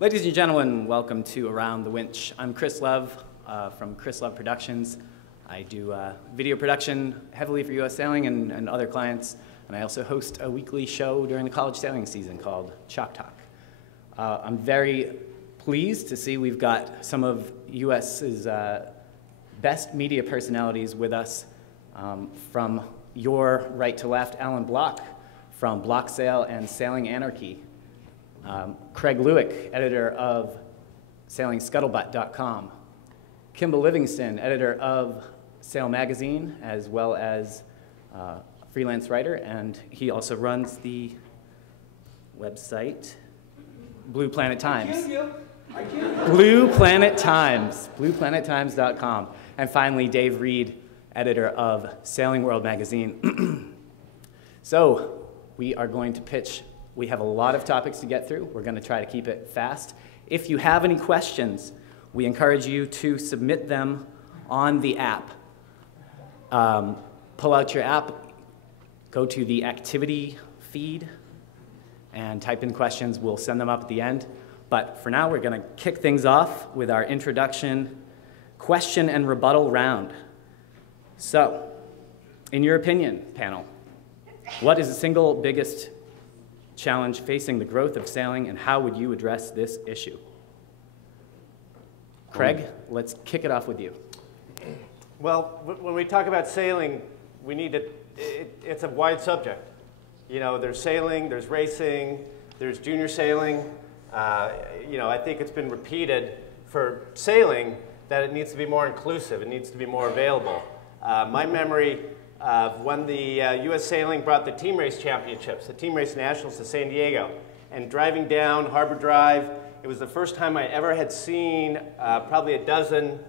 Ladies and gentlemen, welcome to Around the Winch. I'm Chris Love from Chris Love Productions. I do video production heavily for U.S. Sailing and other clients, and I also host a weekly show during the college sailing season called Chalk Talk. I'm very pleased to see we've got some of U.S.'s best media personalities with us. From your right to left, Alan Block from Block Sail and Sailing Anarchy. Craig Leweck, editor of SailingScuttlebutt.com. Kimball Livingston, editor of Sail Magazine, as well as a freelance writer, and he also runs the website Blue Planet Times. Blue Planet Times, blueplanettimes.com. And finally, Dave Reed, editor of Sailing World Magazine. So we are going to pitch. We have a lot of topics to get through. We're going to try to keep it fast. If you have any questions, we encourage you to submit them on the app. Pull out your app, go to the activity feed, and type in questions. We'll send them up at the end. But for now, we're going to kick things off with our introduction question and rebuttal round. So, in your opinion, panel, what is the single biggest challenge facing the growth of sailing, and how would you address this issue? Craig, let's kick it off with you. Well, when we talk about sailing, we need to, it's a wide subject. You know, there's sailing, there's racing, there's junior sailing. You know, I think it's been repeated for sailing that it needs to be more inclusive, it needs to be more available. My memory of when the U.S. Sailing brought the team race championships, the team race nationals to San Diego, and driving down Harbor Drive, it was the first time I ever had seen probably a dozen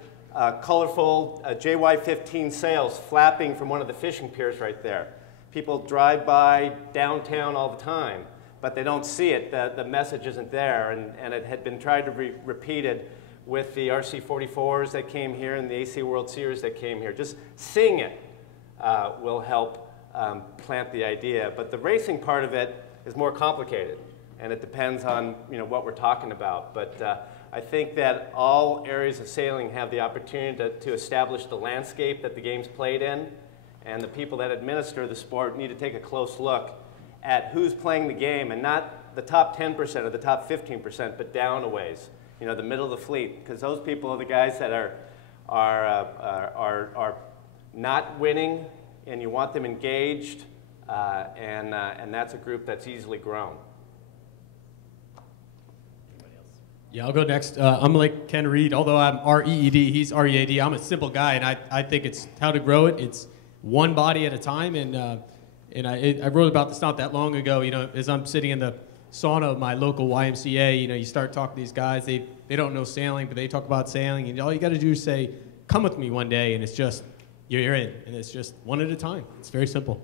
colorful JY-15 sails flapping from one of the fishing piers right there. People drive by downtown all the time, but they don't see it. The message isn't there, and it had been tried to be repeated with the RC-44s that came here and the AC World Series that came here. Just seeing it will help plant the idea. But the racing part of it is more complicated, and it depends on what we're talking about. But I think that all areas of sailing have the opportunity to establish the landscape that the game's played in, and the people that administer the sport need to take a close look at who's playing the game, and not the top 10% or the top 15%, but down a ways. You know, the middle of the fleet, because those people are the guys that are not winning, and you want them engaged, and that's a group that's easily grown. Yeah, I'll go next. I'm like Ken Reed, although I'm R-E-E-D, he's R-E-A-D. I'm a simple guy, and I think it's how to grow it. It's one body at a time, and I wrote about this not that long ago. You know, as I'm sitting in the sauna of my local YMCA, you know, you start talking to these guys. They don't know sailing, but they talk about sailing, and all you got to do is say, "Come with me one day," and it's just you're in, and it's just one at a time. It's very simple.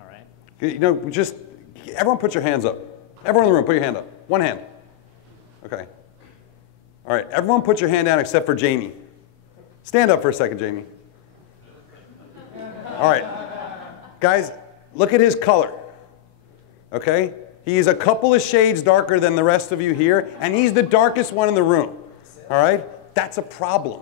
All right. You know, just everyone put your hands up. Everyone in the room, put your hand up. One hand. Okay. All right. Everyone put your hand down except for Jamie. Stand up for a second, Jamie. All right. Guys, look at his color. Okay? He's a couple of shades darker than the rest of you here, and he's the darkest one in the room. All right? That's a problem.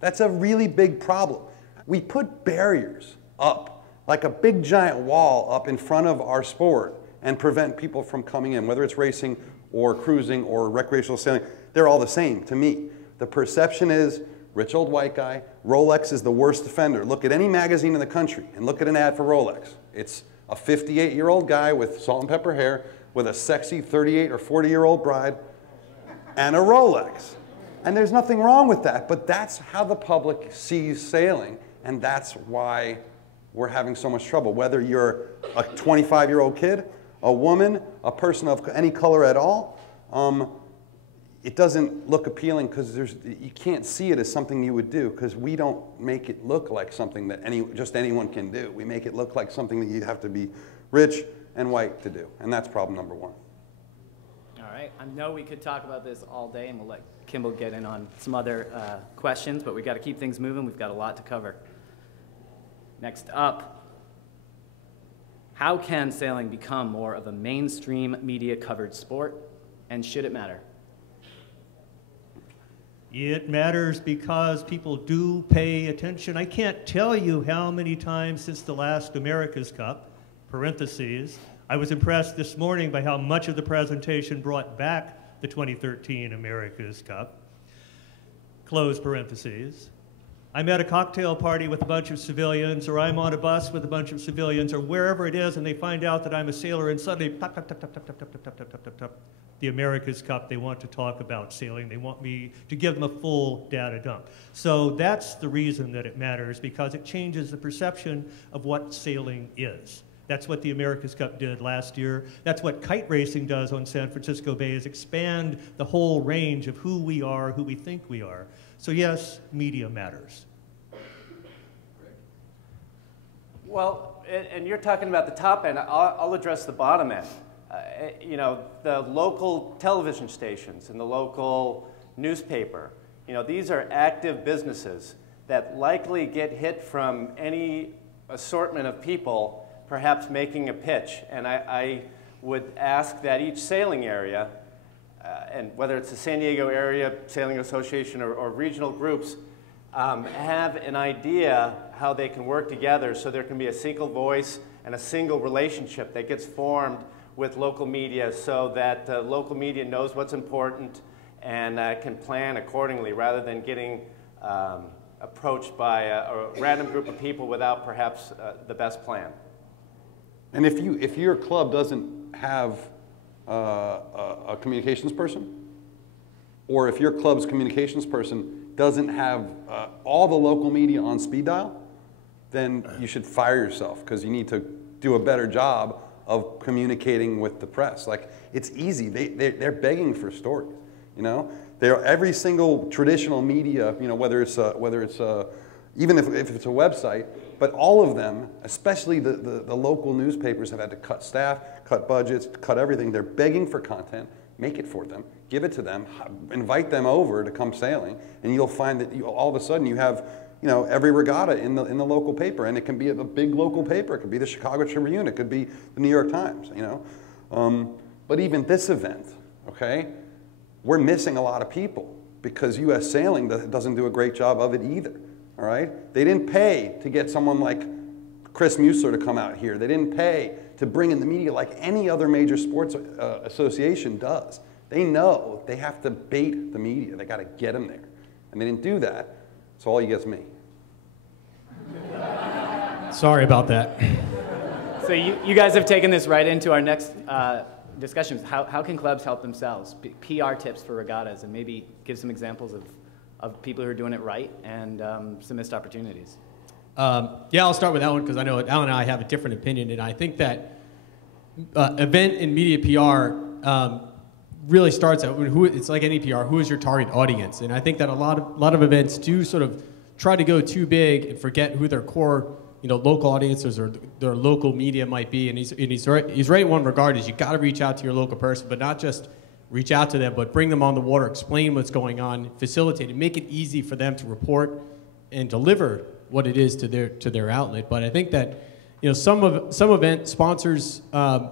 That's a really big problem. We put barriers up, like a big giant wall up in front of our sport, and prevent people from coming in, whether it's racing or cruising or recreational sailing. They're all the same to me. The perception is, rich old white guy, Rolex is the worst offender. Look at any magazine in the country and look at an ad for Rolex. It's a 58-year-old guy with salt and pepper hair with a sexy 38 or 40-year-old bride and a Rolex. And there's nothing wrong with that, but that's how the public sees sailing, and that's why we're having so much trouble. Whether you're a 25-year-old kid, a woman, a person of any color at all, it doesn't look appealing because you can't see it as something you would do, because we don't make it look like something that just anyone can do. We make it look like something that you have to be rich and white to do, and that's problem number one. All right. I know we could talk about this all day, and we'll let Kimball get in on some other questions, but we've got to keep things moving. We've got a lot to cover. Next up, how can sailing become more of a mainstream media-covered sport? And should it matter? It matters because people do pay attention. I can't tell you how many times since the last America's Cup, parentheses, I was impressed this morning by how much of the presentation brought back the 2013 America's Cup, close parentheses. I'm at a cocktail party with a bunch of civilians, or I'm on a bus with a bunch of civilians, or wherever it is, and they find out that I'm a sailor, and suddenly, tap, tap, tap, tap, tap, tap, tap, tap, tap, tap, tap, tap, the America's Cup, they want to talk about sailing. They want me to give them a full data dump. So that's the reason that it matters, because it changes the perception of what sailing is. That's what the America's Cup did last year. That's what kite racing does on San Francisco Bay, is expand the whole range of who we are, who we think we are. So yes, media matters. Well, and you're talking about the top end. I'll address the bottom end. You know, the local television stations and the local newspaper, you know, these are active businesses that likely get hit from any assortment of people perhaps making a pitch. And I would ask that each sailing area, and whether it's the San Diego Area Sailing Association or regional groups, have an idea how they can work together so there can be a single voice and a single relationship that gets formed with local media, so that local media knows what's important and can plan accordingly, rather than getting approached by a random group of people without perhaps the best plan. And if your club doesn't have a communications person, or if your club's communications person doesn't have all the local media on speed dial, then you should fire yourself, because you need to do a better job of communicating with the press. Like, it's easy. They're begging for stories. You know, every single traditional media. You know, whether it's even if it's a website, but all of them, especially the local newspapers, have had to cut staff, cut budgets, cut everything. They're begging for content. Make it for them. Give it to them. Invite them over to come sailing, and you'll find that all of a sudden you have, you know, every regatta in the local paper, and it can be a big local paper. It could be the Chicago Tribune. It could be the New York Times. You know, but even this event, okay, we're missing a lot of people because U.S. Sailing doesn't do a great job of it either. All right, they didn't pay to get someone like Chris Muessler to come out here. They didn't pay to bring in the media like any other major sports association does. They know they have to bait the media. They got to get them there, and they didn't do that. So all you get is me. Sorry about that. So you guys have taken this right into our next discussions. How can clubs help themselves? PR tips for regattas, and maybe give some examples of people who are doing it right and some missed opportunities. Yeah, I'll start with Alan, because I know Alan and I have a different opinion, and I think that event and media PR really starts out with it's like any PR. Who is your target audience? And I think that a lot of events do sort of try to go too big and forget who their core, you know, local audiences or their local media might be. And he's right in one regard, is you got to reach out to your local person, but not just reach out to them, but bring them on the water, explain what's going on, facilitate it, make it easy for them to report and deliver what it is to their outlet. But I think that, you know, some event sponsors are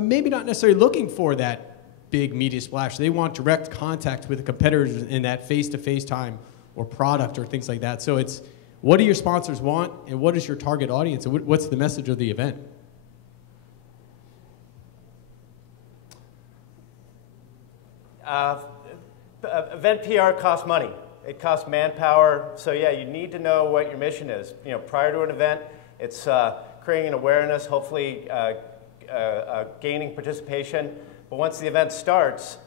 maybe not necessarily looking for that big media splash. They want direct contact with the competitors in that face-to-face time or product or things like that. So it's, what do your sponsors want, and what is your target audience, and what's the message of the event? Event PR costs money. It costs manpower. So yeah, you need to know what your mission is. You know, prior to an event, it's creating an awareness, hopefully gaining participation. But once the event starts,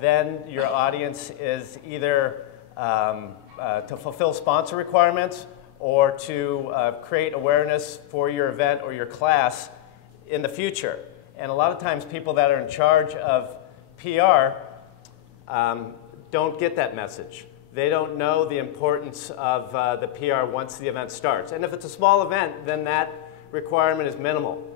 then your audience is either to fulfill sponsor requirements or to create awareness for your event or your class in the future. And a lot of times people that are in charge of PR don't get that message. They don't know the importance of the PR once the event starts. And if it's a small event, then that requirement is minimal.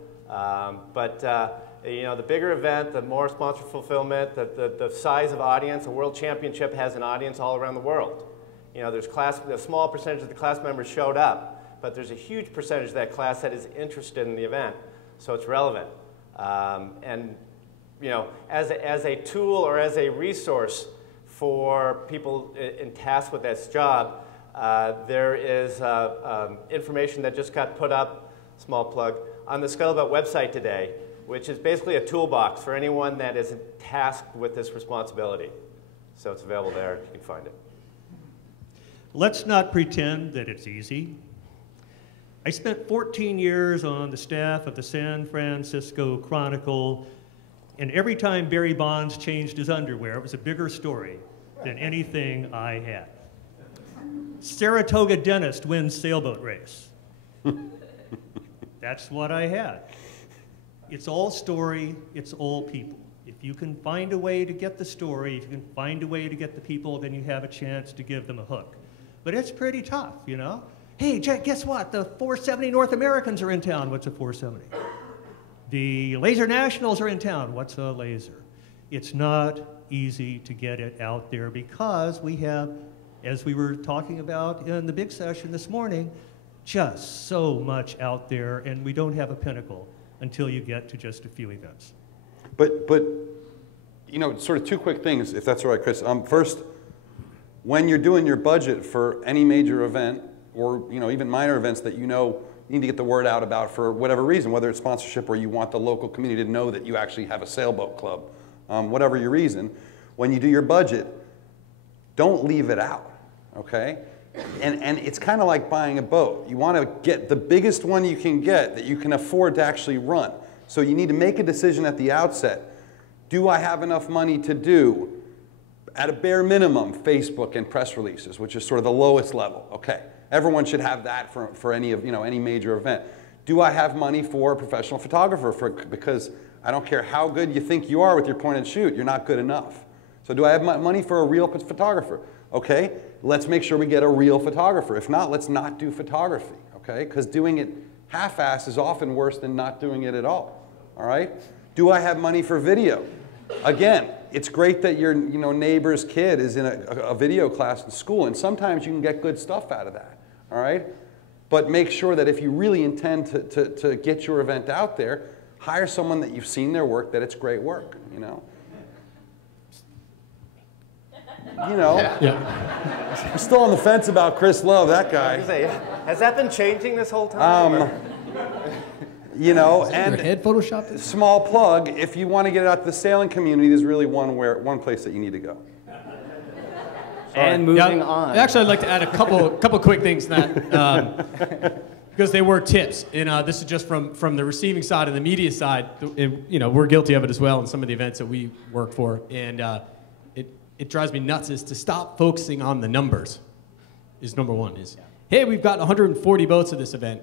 You know, the bigger event, the more sponsor fulfillment, the size of audience. A world championship has an audience all around the world. You know, there's a small percentage of the class members showed up, but there's a huge percentage of that class that is interested in the event, so it's relevant. And you know, as a tool or as a resource for people in tasked with this job, there is information that just got put up, small plug, on the Scuttlebutt website today, which is basically a toolbox for anyone that is tasked with this responsibility. So it's available there, you can find it. Let's not pretend that it's easy. I spent 14 years on the staff of the San Francisco Chronicle, and every time Barry Bonds changed his underwear, it was a bigger story than anything I had. Saratoga dentist wins sailboat race. That's what I had. It's all story, it's all people. If you can find a way to get the story, if you can find a way to get the people, then you have a chance to give them a hook. But it's pretty tough, you know? Hey, Jack, guess what? The 470 North Americans are in town. What's a 470? The Laser Nationals are in town. What's a laser? It's not easy to get it out there because we have, as we were talking about in the big session this morning, just so much out there, and we don't have a pinnacle until you get to just a few events. But you know, sort of two quick things, if that's all right, Chris. First, when you're doing your budget for any major event, or you know, even minor events that you know you need to get the word out about for whatever reason, whether it's sponsorship or you want the local community to know that you actually have a sailboat club, whatever your reason, when you do your budget, don't leave it out, okay? And it's kind of like buying a boat. You want to get the biggest one you can get that you can afford to actually run. So you need to make a decision at the outset. Do I have enough money to do, at a bare minimum, Facebook and press releases, which is sort of the lowest level, okay? Everyone should have that for any of, you know, any major event. Do I have money for a professional photographer? Because I don't care how good you think you are with your point and shoot, you're not good enough. So do I have money for a real photographer? Okay, let's make sure we get a real photographer. If not, let's not do photography, okay? Because doing it half-assed is often worse than not doing it at all right? Do I have money for video? Again, it's great that your neighbor's kid is in a video class in school, and sometimes you can get good stuff out of that, all right? But make sure that if you really intend to get your event out there, hire someone that you've seen their work, that it's great work, you know? Yeah. I'm still on the fence about Chris Love, that guy. Has that been changing this whole time? You know, and your head photoshopped? Small plug, if you want to get it out to the sailing community, there's really one place that you need to go. And moving on. Actually, I'd like to add a couple quick things to that, because they were tips. And this is just from the receiving side and the media side. And, you know, we're guilty of it as well in some of the events that we work for. And it drives me nuts is to stop focusing on the numbers is number one. Hey, we've got 140 boats at this event.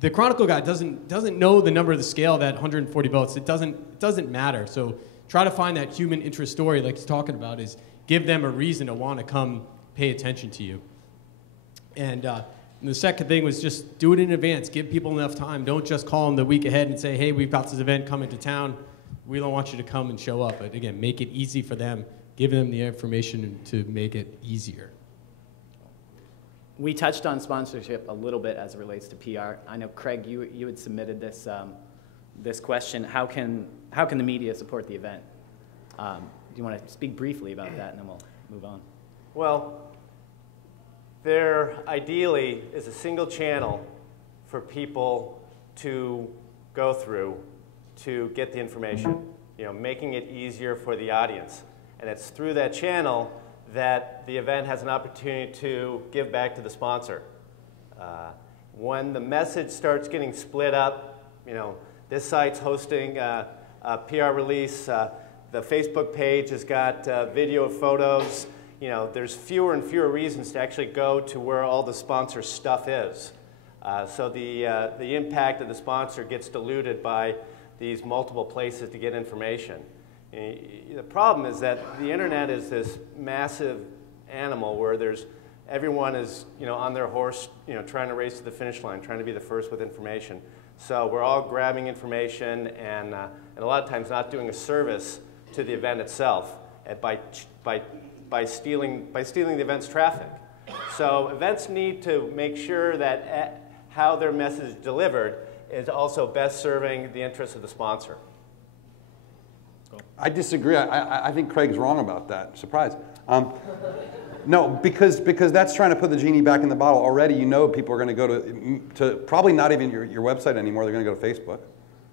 The Chronicle guy doesn't know the number of the scale of that 140 boats. It doesn't matter. So try to find that human interest story like he's talking about is give them a reason to want to come pay attention to you. And the second thing was just do it in advance. Give people enough time. Don't just call them the week ahead and say, hey, we've got this event coming to town. We don't want you to come and show up. But again, make it easy for them. Give them the information to make it easier. We touched on sponsorship a little bit as it relates to PR. I know, Craig, you had submitted this this question. How can the media support the event? Do you want to speak briefly about that, and then we'll move on? Well, there ideally is a single channel for people to go through to get the information. You know, making it easier for the audience, and it's through that channel that the event has an opportunity to give back to the sponsor. When the message starts getting split up, you know, this site's hosting a PR release, the Facebook page has got video photos, you know, there's fewer and fewer reasons to actually go to where all the sponsor stuff is. So the impact of the sponsor gets diluted by these multiple places to get information. The problem is that the internet is this massive animal where everyone is, you know, on their horse, you know, trying to race to the finish line, trying to be the first with information. So we're all grabbing information and a lot of times not doing a service to the event itself by stealing the event's traffic. So events need to make sure that how their message is delivered is also best serving the interests of the sponsor. I disagree. I think Craig's wrong about that. Surprise. No, because that's trying to put the genie back in the bottle. Already, you know, people are going to go to probably not even your website anymore. They're going to go to Facebook,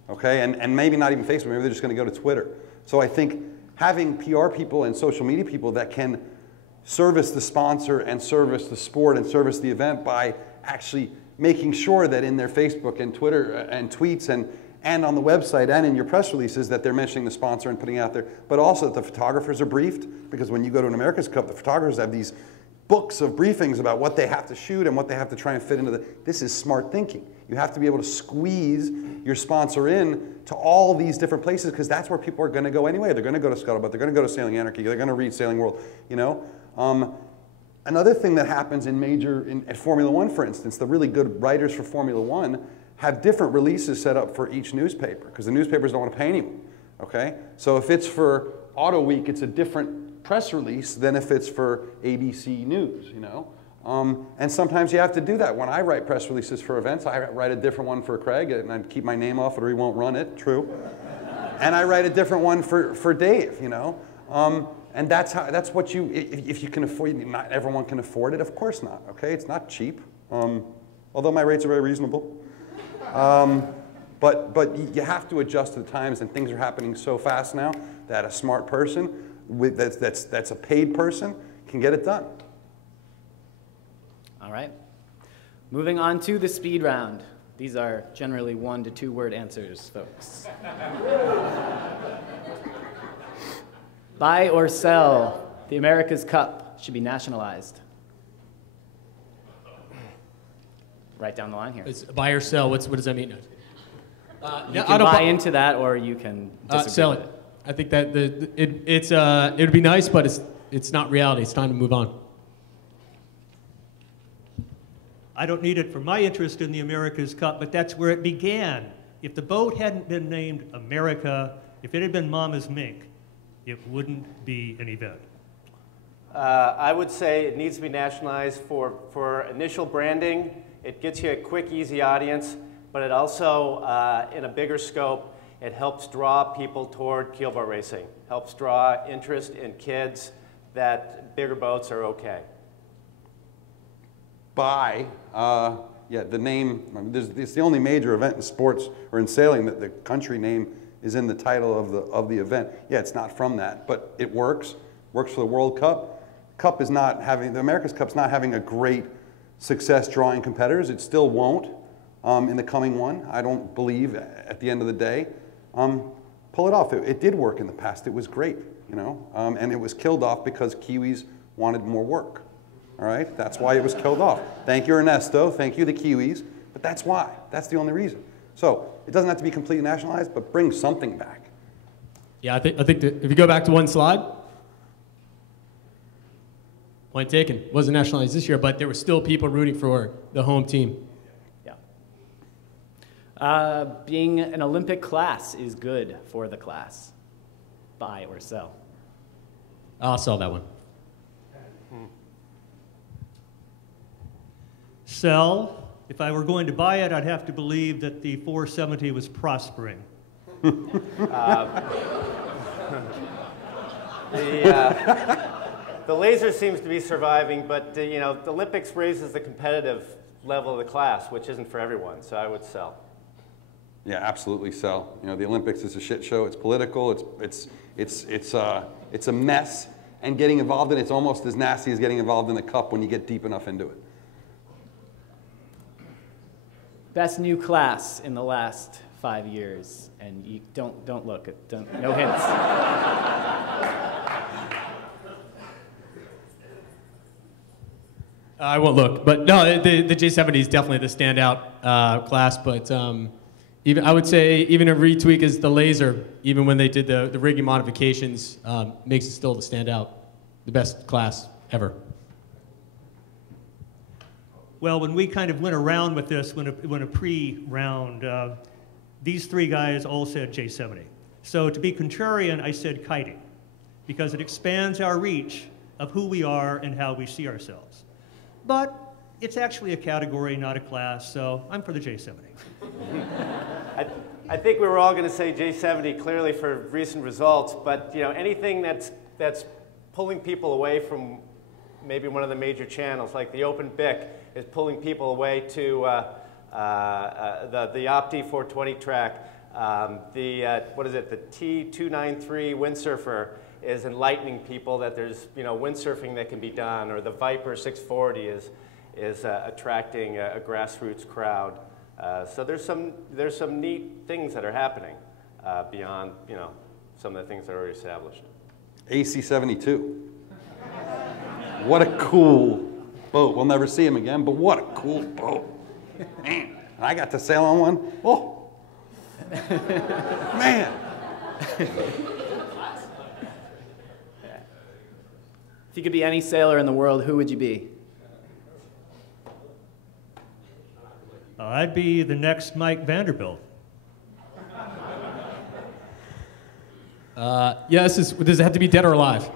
okay, and maybe not even Facebook. Maybe they're just going to go to Twitter. So I think having PR people and social media people that can service the sponsor and service the sport and service the event by actually making sure that in their Facebook and Twitter and tweets and on the website and in your press releases that they're mentioning the sponsor and putting it out there, but also that the photographers are briefed, because when you go to an America's Cup, the photographers have these books of briefings about what they have to shoot and what they have to try and fit into this is smart thinking. You have to be able to squeeze your sponsor in to all these different places, because that's where people are going to go anyway. They're going to go to Scuttlebutt, they're going to go to Sailing Anarchy, they're going to read Sailing World, you know. Another thing that happens at Formula One, for instance, the really good writers for Formula One have different releases set up for each newspaper, because the newspapers don't want to pay anyone, okay? So if it's for Auto Week, it's a different press release than if it's for ABC News, you know? And sometimes you have to do that. When I write press releases for events, I write a different one for Craig, and I keep my name off it or he won't run it, true. And I write a different one for Dave, you know? And that's what if you can afford, not everyone can afford it, of course not, okay? It's not cheap, although my rates are very reasonable. But you have to adjust to the times, and things are happening so fast now that a smart person that's a paid person can get it done. All right. Moving on to the speed round. These are generally 1 to 2 word answers, folks. Buy or sell, the America's Cup should be nationalized. Right down the line here. It's buy or sell. What does that mean? You can buy into that, or you can disagree sell with it. I think that it would be nice, but it's not reality. It's time to move on. I don't need it for my interest in the America's Cup, but that's where it began. If the boat hadn't been named America, if it had been Mama's Mink, it wouldn't be an event. I would say it needs to be nationalized for initial branding. It gets you a quick, easy audience, but it also, in a bigger scope, it helps draw people toward keelboat racing, helps draw interest in kids that bigger boats are okay. Yeah, the name, it's the only major event in sports or in sailing that the country name is in the title of the event. Yeah, it's not from that, but it works for the World Cup. The America's Cup's not having a great success drawing competitors. It still won't in the coming one, I don't believe, at the end of the day. Pull it off. It did work in the past. It was great, you know, and it was killed off because Kiwis wanted more work. All right, that's why it was killed off. Thank you, Ernesto. Thank you, the Kiwis. But that's why. That's the only reason. So it doesn't have to be completely nationalized, but bring something back. Yeah, I think that if you go back to one slide, point taken. Wasn't nationalized this year, but there were still people rooting for the home team. Yeah. Being an Olympic class is good for the class. Buy or sell. I'll sell that one. Sell. If I were going to buy it, I'd have to believe that the 470 was prospering. The laser seems to be surviving, but you know, the Olympics raises the competitive level of the class, which isn't for everyone, so I would sell. Yeah, absolutely sell. You know, the Olympics is a shit show. It's political. It's a mess, and getting involved in it's almost as nasty as getting involved in the cup when you get deep enough into it. Best new class in the last 5 years, and you don't look. No hints. I won't look, but no, the J70 is definitely the standout class. But I would say even a retweak is the laser. Even when they did the rigging modifications, makes it still the standout, the best class ever. Well, when we kind of went around with this, when a pre-round, these three guys all said J70. So to be contrarian, I said kiting, because it expands our reach of who we are and how we see ourselves. But it's actually a category, not a class, so I'm for the J70. I think we were all going to say J70 clearly for recent results, but anything that's pulling people away from maybe one of the major channels, like the Open BIC is pulling people away to the Opti 420 track. What is it? The T293 windsurfer is enlightening people that there's windsurfing that can be done, or the Viper 640 is attracting a grassroots crowd. So there's some neat things that are happening beyond some of the things that are already established. AC-72. What a cool boat. We'll never see him again, but what a cool boat. Man, I got to sail on one. Oh, man. If you could be any sailor in the world, who would you be? I'd be the next Mike Vanderbilt. Yeah, does it have to be dead or alive?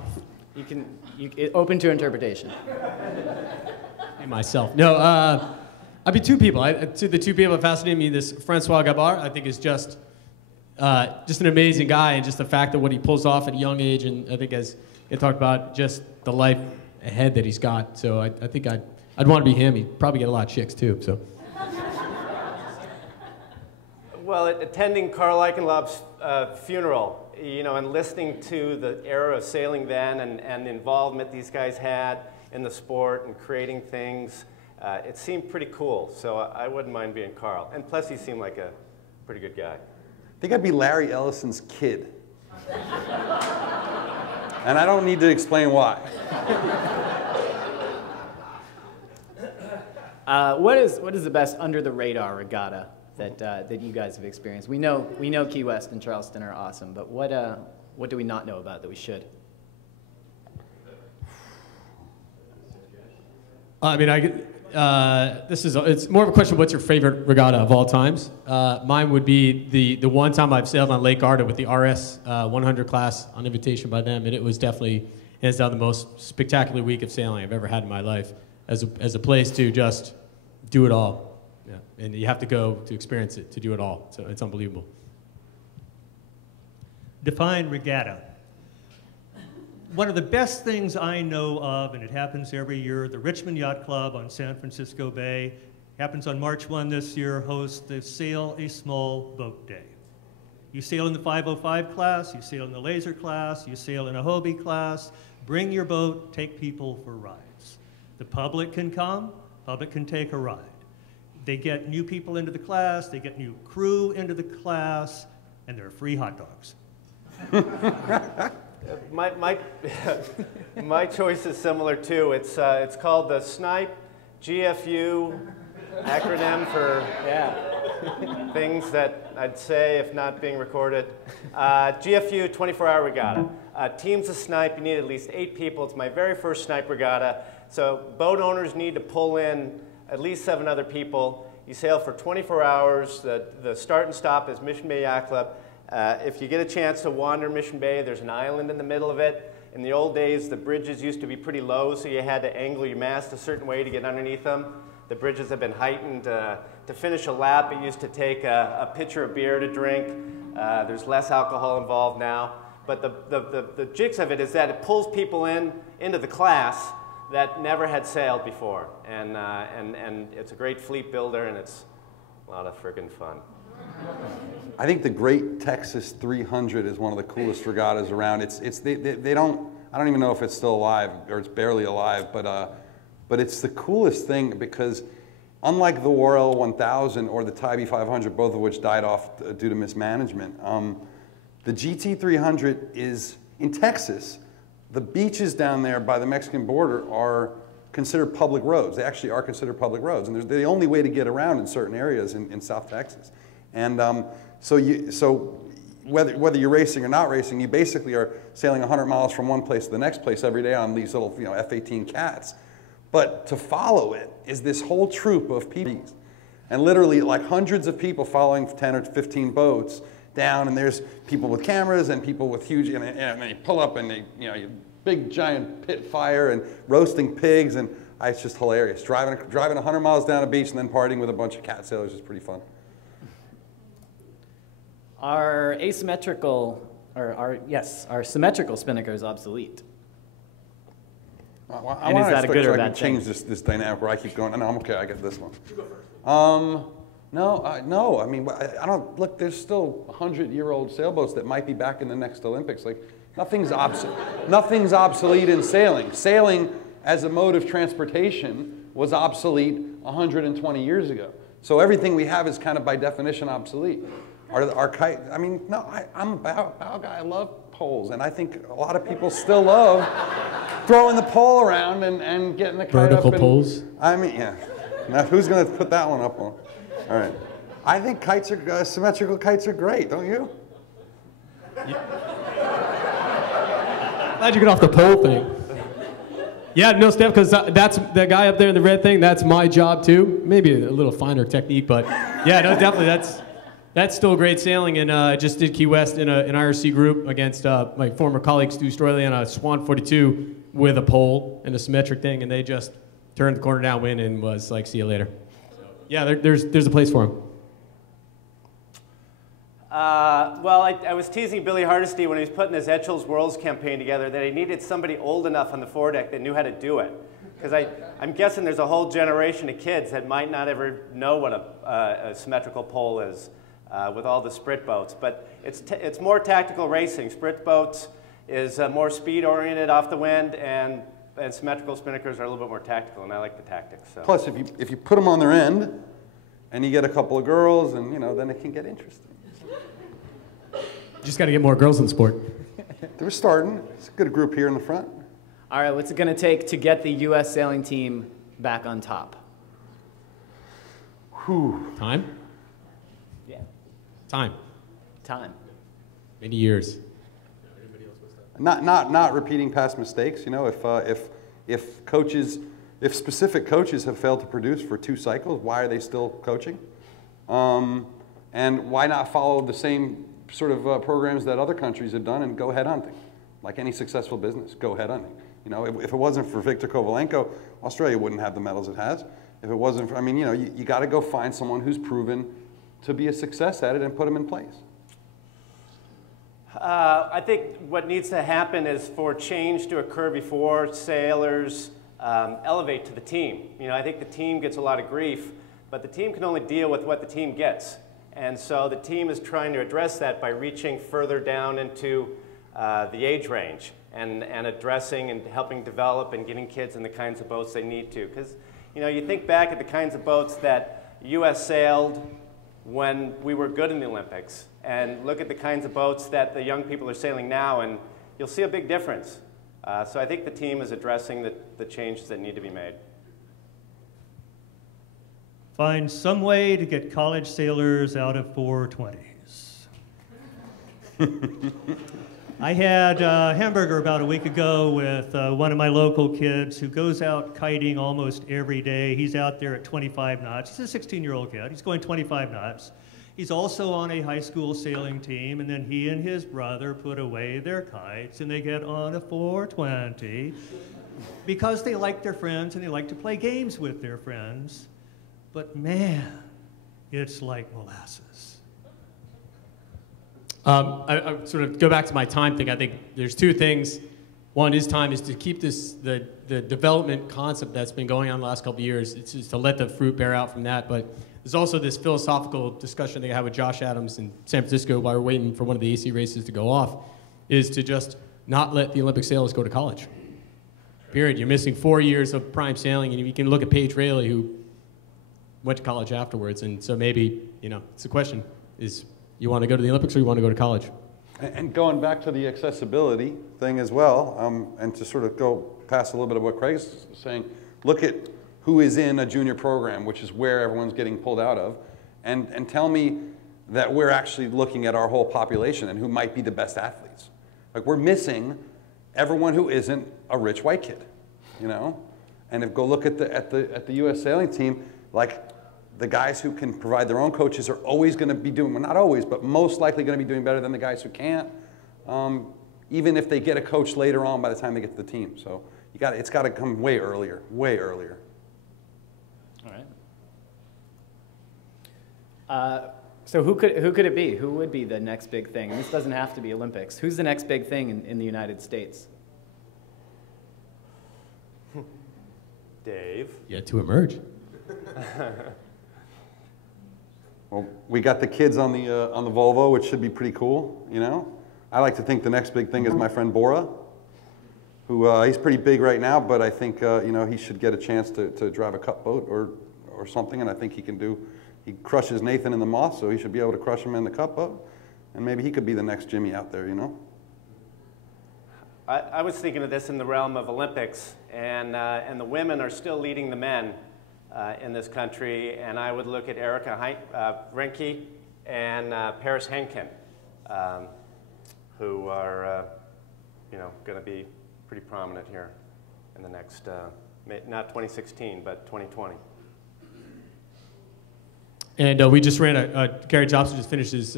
Open to interpretation. Me, myself. No, I'd be two people. The two people that fascinate me, this Francois Gabard, I think is just an amazing guy, and just the fact that what he pulls off at a young age, and I think as you talked about, just the life ahead that he's got. So I think I'd want to be him. He'd probably get a lot of chicks too. So. Well, attending Carl Eichenlaub's funeral, and listening to the era of sailing then and the involvement these guys had in the sport and creating things, it seemed pretty cool. So I wouldn't mind being Carl. And plus, he seemed like a pretty good guy. I think I'd be Larry Ellison's kid. And I don't need to explain why. What is the best under the radar regatta that you guys have experienced? We know Key West and Charleston are awesome, but what do we not know about that we should? I mean, it's more of a question of what's your favorite regatta of all times. Mine would be the one time I've sailed on Lake Garda with the RS 100 class on invitation by them, and it was definitely hands down the most spectacular week of sailing I've ever had in my life as a place to just do it all. Yeah, and you have to go to experience it to do it all. So it's unbelievable. Define regatta. One of the best things I know of, and it happens every year, the Richmond Yacht Club on San Francisco Bay, happens on March 1 this year, hosts the Sail a Small Boat Day. You sail in the 505 class, you sail in the laser class, you sail in a Hobie class. Bring your boat, take people for rides. The public can come, public can take a ride. They get new people into the class, they get new crew into the class, and there are free hot dogs. My choice is similar too. It's called the Snipe GFU, acronym for things that I'd say if not being recorded. GFU 24-hour regatta. Teams of snipe, you need at least 8 people. It's my very first snipe regatta. So boat owners need to pull in at least 7 other people. You sail for 24 hours. The start and stop is Mission Bay Yacht Club. If you get a chance to wander Mission Bay, there's an island in the middle of it. In the old days, the bridges used to be pretty low, so you had to angle your mast a certain way to get underneath them. The bridges have been heightened. To finish a lap, it used to take a pitcher of beer to drink. There's less alcohol involved now. But the jigs of it is that it pulls people into the class that never had sailed before. And it's a great fleet builder, and it's a lot of friggin' fun. I think the Great Texas 300 is one of the coolest regattas around. I don't even know if it's still alive or it's barely alive, but it's the coolest thing because unlike the Worrell 1000 or the Tybee 500, both of which died off due to mismanagement, the GT 300 is in Texas. The beaches down there by the Mexican border are considered public roads. They actually are considered public roads, and they're the only way to get around in certain areas in South Texas. And so whether you're racing or not racing, you basically are sailing 100 miles from one place to the next place every day on these little F-18 cats. But to follow it is this whole troop of people, and literally like hundreds of people following 10 or 15 boats down, and there's people with cameras and people with huge, and they pull up and they, big giant pit fire and roasting pigs, and it's just hilarious. Driving 100 miles down a beach and then partying with a bunch of cat sailors is pretty fun. Our asymmetrical, or our symmetrical spinnaker is obsolete. Well, And is that a good or bad thing? Change this dynamic where I keep going. No, I'm okay. I get this one. You go first. No. I mean, I don't look. There's still 100-year-old sailboats that might be back in the next Olympics. Like nothing's obsolete in sailing. Sailing as a mode of transportation was obsolete 120 years ago. So everything we have is kind of by definition obsolete. Our kite. I mean, no. I'm a bow guy. I love poles, and I think a lot of people still love throwing the pole around and getting the kite vertical up. poles. I mean, yeah. Now, who's going to put that one up on? All right. I think kites are symmetrical kites are great, don't you? Glad you get off the pole thing. Yeah, no, Steph, because that's the guy up there in the red thing. That's my job too. Maybe a little finer technique, but yeah, no, definitely that's still great sailing. And I just did Key West in an IRC group against my former colleague Stu Stroily on a Swan 42 with a pole and a symmetric thing, and they just turned the corner downwind and was like, "See you later." Yeah, there's a place for him. Well, I was teasing Billy Hardesty when he was putting his Etchells Worlds campaign together that he needed somebody old enough on the foredeck that knew how to do it. Because I'm guessing there's a whole generation of kids that might not ever know what a symmetrical pole is with all the sprit boats. But it's more tactical racing. Sprit boats is more speed-oriented off the wind, and symmetrical spinnakers are a little bit more tactical, and I like the tactics. So. Plus, if you put them on their end, and you get a couple of girls, and then it can get interesting. Just got to get more girls in the sport. They're starting. It's a good group here in the front. All right, what's it going to take to get the U.S. sailing team back on top? Whew. Time? Yeah. Time. Time. Many years. Not repeating past mistakes. If specific coaches have failed to produce for 2 cycles, why are they still coaching? And why not follow the same sort of programs that other countries have done and go headhunting? Like any successful business, go headhunting. If it wasn't for Victor Kovalenko, Australia wouldn't have the medals it has. If it wasn't for, you got to go find someone who's proven to be a success at it and put them in place. I think what needs to happen is for change to occur before sailors elevate to the team. I think the team gets a lot of grief, but the team can only deal with what the team gets. And so the team is trying to address that by reaching further down into the age range and addressing and helping develop and getting kids in the kinds of boats they need to. Because you think back at the kinds of boats that U.S. sailed when we were good in the Olympics, and look at the kinds of boats that the young people are sailing now, and you'll see a big difference. So I think the team is addressing the changes that need to be made. Find some way to get college sailors out of 420s. I had a hamburger about a week ago with one of my local kids who goes out kiting almost every day. He's out there at 25 knots. He's a 16-year-old kid. He's going 25 knots. He's also on a high school sailing team, and then he and his brother put away their kites, and they get on a 420 because they like their friends and they like to play games with their friends. But man, it's like molasses. I sort of go back to my time thing. I think there's 2 things. One is time, is to keep the development concept that's been going on the last couple of years. It's just to let the fruit bear out from that. But there's also this philosophical discussion that I had with Josh Adams in San Francisco while we're waiting for one of the AC races to go off, is to just not let the Olympic sailors go to college. Period. You're missing 4 years of prime sailing, and you can look at Paige Raley, who went to college afterwards. And so maybe, it's the question is, you want to go to the Olympics or you want to go to college? And going back to the accessibility thing as well, and to sort of go past a little bit of what Craig's saying, look at who is in a junior program, which is where everyone's getting pulled out of, and tell me that we're actually looking at our whole population and who might be the best athletes. Like, we're missing everyone who isn't a rich white kid, And if go look at the U.S. sailing team, like, the guys who can provide their own coaches are always going to be doing, well, not always, but most likely going to be doing better than the guys who can't, even if they get a coach later on by the time they get to the team. So it's got to come way earlier, way earlier. All right. So who could it be? Who would be the next big thing? And this doesn't have to be Olympics. Who's the next big thing in the United States? Dave? Yet to emerge. Well, we got the kids on the Volvo, which should be pretty cool, you know? I like to think the next big thing is my friend Bora, who he's pretty big right now, but I think you know, he should get a chance to drive a cup boat or something, and I think he can do. He crushes Nathan in the Moth, so he should be able to crush him in the cup boat, and maybe he could be the next Jimmy out there, you know? I was thinking of this in the realm of Olympics, and the women are still leading the men in this country, and I would look at Erika Renke and Paris Henkin, who are you know, going to be pretty prominent here in the next, not 2016, but 2020. And we just ran Gary Jobson just finished his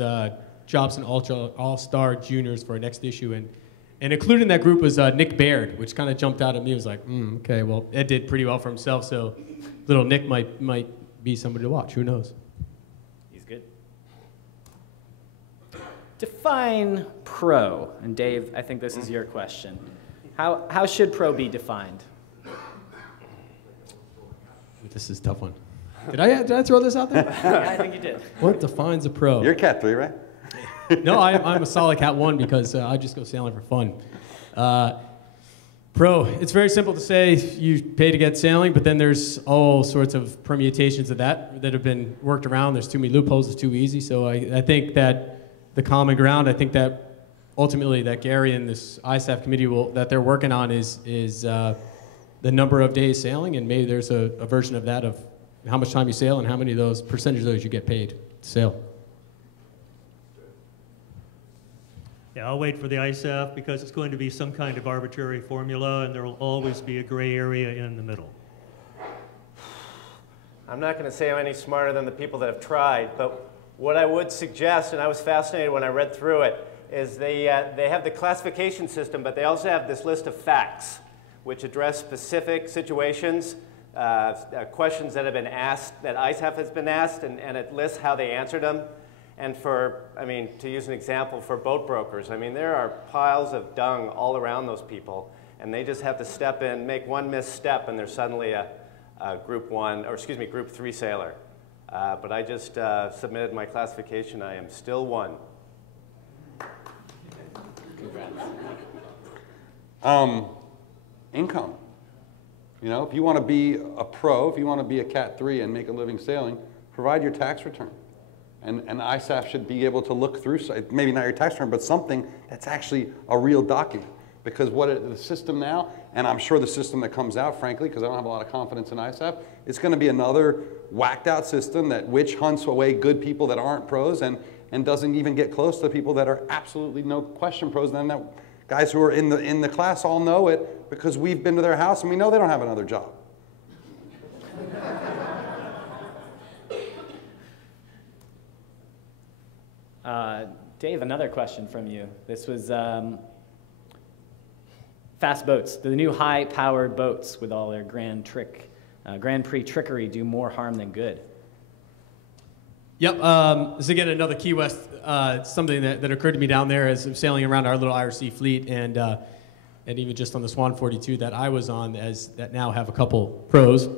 Jobson All-Star Juniors for our next issue, and included in that group was Nick Baird, which kind of jumped out at me. It was like, okay, well, Ed did pretty well for himself, so little Nick might be somebody to watch. Who knows? He's good. Define pro. And Dave, I think this is your question. How should pro be defined? This is a tough one. Did I throw this out there? Yeah, I think you did. What defines a pro? You're Cat 3, right? No, I'm a solid Cat 1 because I just go sailing for fun. Pro, it's very simple to say you pay to get sailing, but then there's all sorts of permutations of that have been worked around. There's too many loopholes, it's too easy. So I think that the common ground, I think that ultimately that Gary and this ISAF committee that they're working on is the number of days sailing, and maybe there's a version of that of how much time you sail and how many of those percentage of those you get paid to sail. Yeah, I'll wait for the ISAF because it's going to be some kind of arbitrary formula, and there will always be a gray area in the middle. I'm not going to say I'm any smarter than the people that have tried, but what I would suggest, and I was fascinated when I read through it, is they have the classification system, but they also have this list of facts, which address specific situations, questions that have been asked, that ISAF has been asked, and it lists how they answered them. And for, I mean, to use an example, for boat brokers, I mean, there are piles of dung all around those people, and they just have to step in, make one misstep, and they're suddenly a Group 3 sailor. But I just submitted my classification. I am still 1. Congrats. Income. You know, if you want to be a pro, if you want to be a Cat 3 and make a living sailing, provide your tax return. And ISAF should be able to look through, maybe not your tax return, but something that's actually a real document. Because the system now, and I'm sure the system that comes out, frankly, because I don't have a lot of confidence in ISAF, it's going to be another whacked out system that witch hunts away good people that aren't pros and doesn't even get close to people that are absolutely no question pros. And then that guys who are in the class all know it because we've been to their house and we know they don't have another job. Dave, another question from you. This was fast boats. The new high-powered boats with all their Grand Prix trickery do more harm than good. Yep. This is again another Key West something that occurred to me down there as I'm sailing around our little IRC fleet, and even just on the Swan 42 that I was on, that now have a couple pros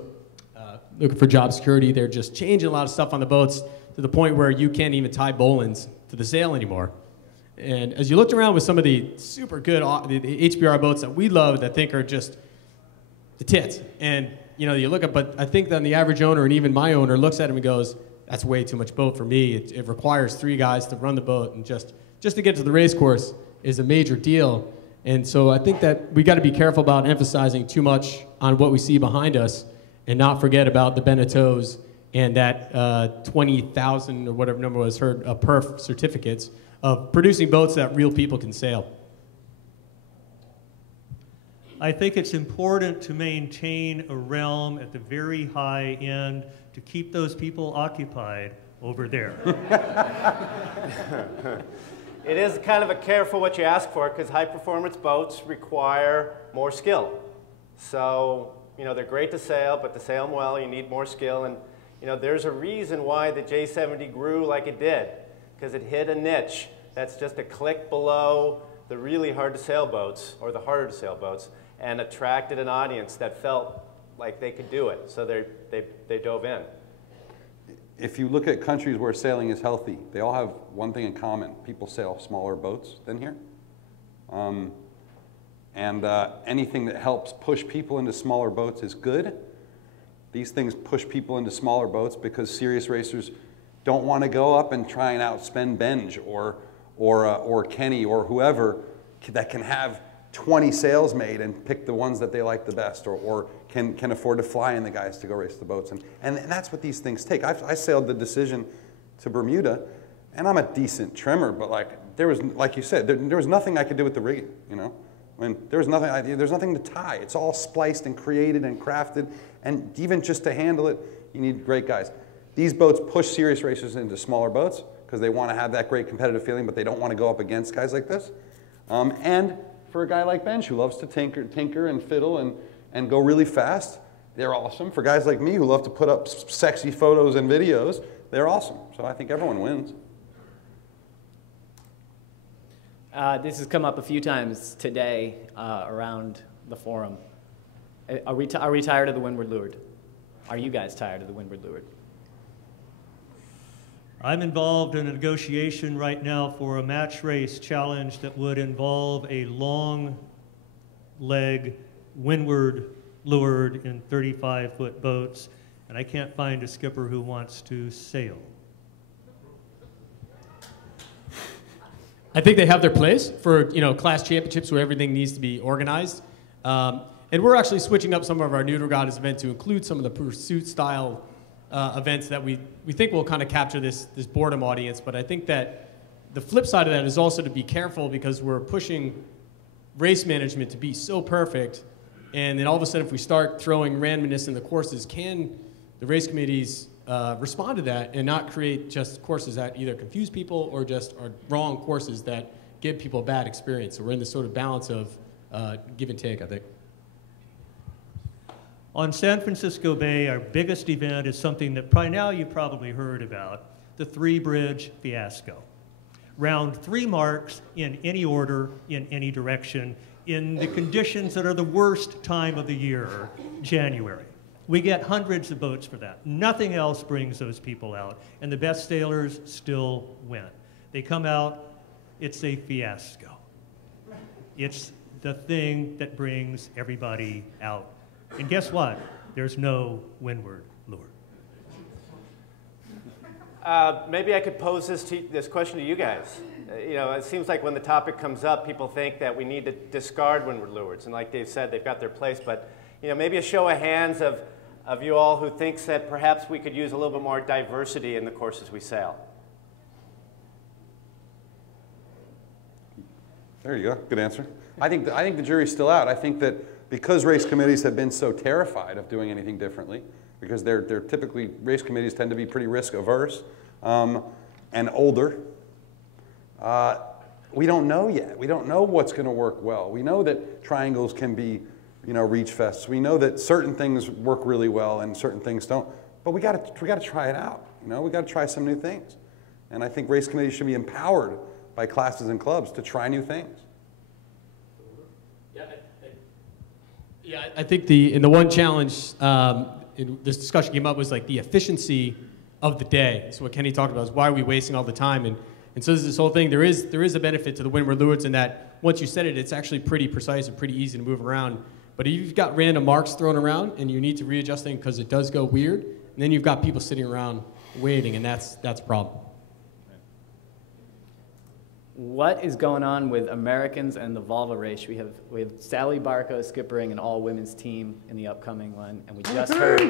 looking for job security. They're just changing a lot of stuff on the boats to the point where you can't even tie bowlines to the sail anymore. And as you looked around with some of the super good the HBR boats that we love, that think are just the tits, and you know, you look at, but I think that the average owner and even my owner looks at him and goes, that's way too much boat for me. It requires 3 guys to run the boat, and just to get to the race course is a major deal. And so I think that we got to be careful about emphasizing too much on what we see behind us and not forget about the Beneteaus and that 20,000 or whatever number was heard perf certificates of producing boats that real people can sail. I think it's important to maintain a realm at the very high end to keep those people occupied over there. It is kind of a careful what you ask for, because high-performance boats require more skill. So, you know, they're great to sail, but to sail them well, you need more skill. And, You know, there's a reason why the J70 grew like it did, because it hit a niche that's just a click below the really hard to sail boats, or the harder to sail boats, and attracted an audience that felt like they could do it. So they dove in. If you look at countries where sailing is healthy, they all have one thing in common. People sail smaller boats than here. Anything that helps push people into smaller boats is good. These things push people into smaller boats because serious racers don't want to go up and try and outspend Benj or Kenny or whoever that can have 20 sails made and pick the ones that they like the best, or can afford to fly in the guys to go race the boats. And that's what these things take. I sailed the Decision to Bermuda, and I'm a decent trimmer, but there was, like you said, there was nothing I could do with the rigging, you know? I mean, there's nothing to tie. It's all spliced and created and crafted, and even just to handle it, you need great guys. These boats push serious racers into smaller boats because they want to have that great competitive feeling, but they don't want to go up against guys like this. And for a guy like Benj who loves to tinker and fiddle and go really fast, they're awesome. For guys like me who love to put up sexy photos and videos, they're awesome. So I think everyone wins. This has come up a few times today around the forum. Are we tired of the windward leeward? Are you guys tired of the windward leeward? I'm involved in a negotiation right now for a match race challenge that would involve a long leg windward leeward in 35-foot boats, and I can't find a skipper who wants to sail. I think they have their place for class championships where everything needs to be organized. And we're actually switching up some of our new regattas events to include some of the pursuit style events that we think will kind of capture this boredom audience. But I think that the flip side of that is also to be careful because we're pushing race management to be so perfect. And then all of a sudden if we start throwing randomness in the courses, can the race committees respond to that and not create just courses that either confuse people or just are wrong courses that give people a bad experience? So we're in this sort of balance of give and take, I think. On San Francisco Bay, our biggest event is something that by now you probably heard about, the three-bridge fiasco. Round 3 marks in any order, in any direction, in the conditions that are the worst time of the year, January. We get hundreds of boats for that. Nothing else brings those people out, and the best sailors still win. They come out, it's a fiasco. It's the thing that brings everybody out. And guess what? There's no windward lure. Maybe I could pose this question to you guys. It seems like when the topic comes up, people think that we need to discard windward lewards. And like Dave said, they've got their place. But maybe a show of hands of you all who thinks that perhaps we could use a little bit more diversity in the courses we sail. There you go. Good answer. I think the jury's still out. I think that because race committees have been so terrified of doing anything differently, because they're typically, race committees tend to be pretty risk averse and older, we don't know yet. We don't know what's going to work well. We know that triangles can be, reach fests. We know that certain things work really well and certain things don't. But we got to try it out. We got to try some new things. And I think race committees should be empowered by classes and clubs to try new things. Yeah, I think in the one challenge in this discussion came up was like the efficiency of the day. So what Kenny talked about is why are we wasting all the time? And so there's this whole thing. There is a benefit to the windward lewards in that once you set it, it's actually pretty precise and pretty easy to move around. But if you've got random marks thrown around and you need to readjust things because it does go weird, and then you've got people sitting around waiting, and that's a problem. What is going on with Americans and the Volvo race? We have Sally Barco skippering an all-women's team in the upcoming one, and we just heard.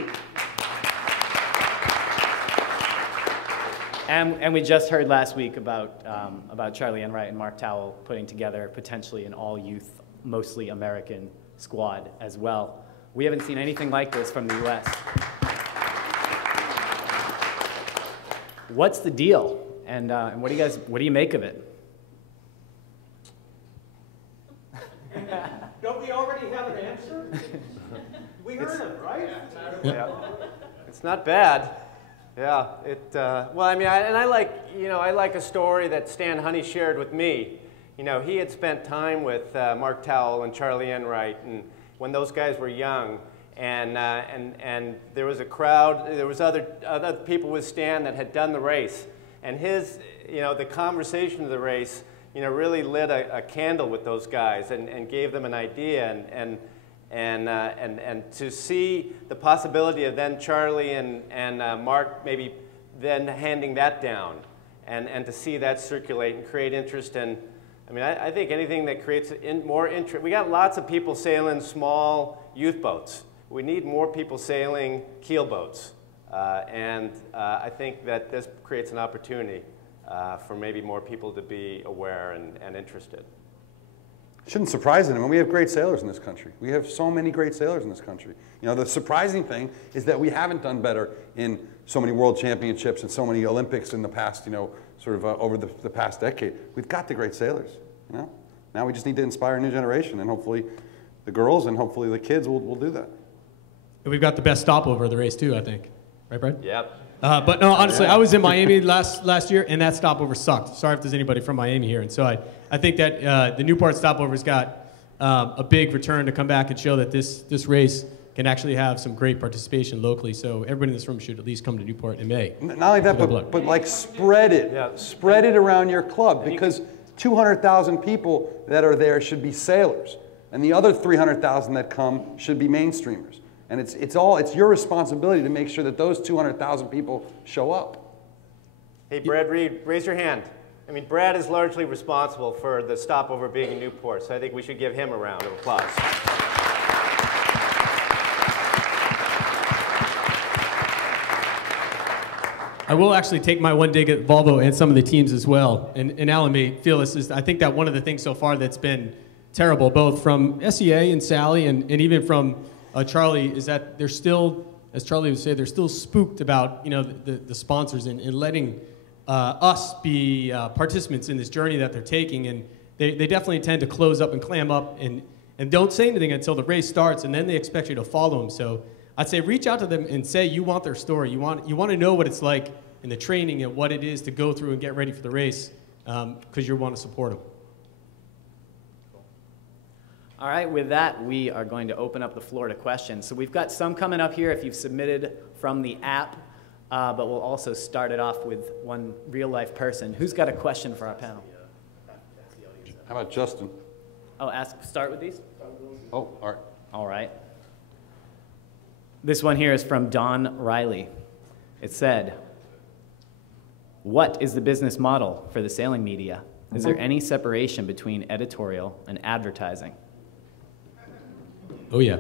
And we just heard last week about Charlie Enright and Mark Towell putting together potentially an all-youth, mostly American squad as well. We haven't seen anything like this from the U.S. What's the deal? And what do you make of it? Don't we already have an answer? We heard him, right? Yeah. It's not bad. Yeah, well, I mean, I like, I like a story that Stan Honey shared with me. He had spent time with Mark Towell and Charlie Enright, and when those guys were young, and there was a crowd, there was other people with Stan that had done the race, and his, the conversation of the race, really lit a candle with those guys and gave them an idea, and to see the possibility of then Charlie and Mark maybe then handing that down, and to see that circulate and create interest. And I mean, I think anything that creates more interest. We got lots of people sailing small youth boats. We need more people sailing keel boats, and I think that this creates an opportunity for maybe more people to be aware and interested. Shouldn't surprise them. I mean, we have great sailors in this country. We have so many great sailors in this country. The surprising thing is that we haven't done better in so many world championships and so many Olympics in the past, sort of over the past decade. We've got the great sailors, Now we just need to inspire a new generation, and hopefully the girls and hopefully the kids will do that. And we've got the best stopover of the race too, I think. Right, Brad? Yep. But no, honestly, I was in Miami last year, and that stopover sucked. Sorry if there's anybody from Miami here. And so I think that the Newport stopover's got a big return to come back and show that this race can actually have some great participation locally. So everybody in this room should at least come to Newport in May. Not only that, but like spread it. Yeah. Spread it around your club, because 200,000 people that are there should be sailors, and the other 300,000 that come should be mainstreamers. And it's your responsibility to make sure that those 200,000 people show up. Hey, Brad Reed, raise your hand. I mean, Brad is largely responsible for the stopover being in Newport, so I think we should give him a round of applause. I will actually take my one dig at Volvo and some of the teams as well. And Alan may feel this is, I think that one of the things so far that's been terrible, both from SEA and Sally and even from Charlie, is that they're still, as Charlie would say, they're still spooked about the sponsors and letting us be participants in this journey that they're taking. And they definitely tend to close up and clam up and don't say anything until the race starts, and then they expect you to follow them. So I'd say reach out to them and say you want their story. You want to know what it's like in the training and what it is to go through and get ready for the race, because you want to support them. All right, with that, we are going to open up the floor to questions. So we've got some coming up here if you've submitted from the app, but we'll also start it off with one real-life person. Who's got a question for our panel? How about Justin? Oh, start with these? Oh, all right. All right. This one here is from Don Riley. It said, what is the business model for the sailing media? Is there any separation between editorial and advertising? Oh, yeah.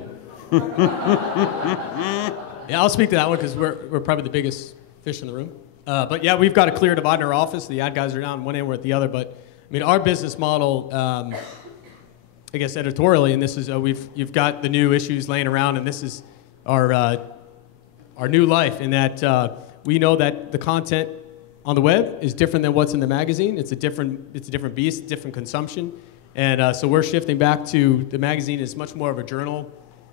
Yeah, I'll speak to that one because we're probably the biggest fish in the room. But yeah, we've got a clear divide in our office. The ad guys are down one end, we're at the other. But I mean, our business model, I guess editorially, and this is you've got the new issues laying around, and this is our new life in that we know that the content on the web is different than what's in the magazine. It's a different beast, different consumption. And so we're shifting back to the magazine is much more of a journal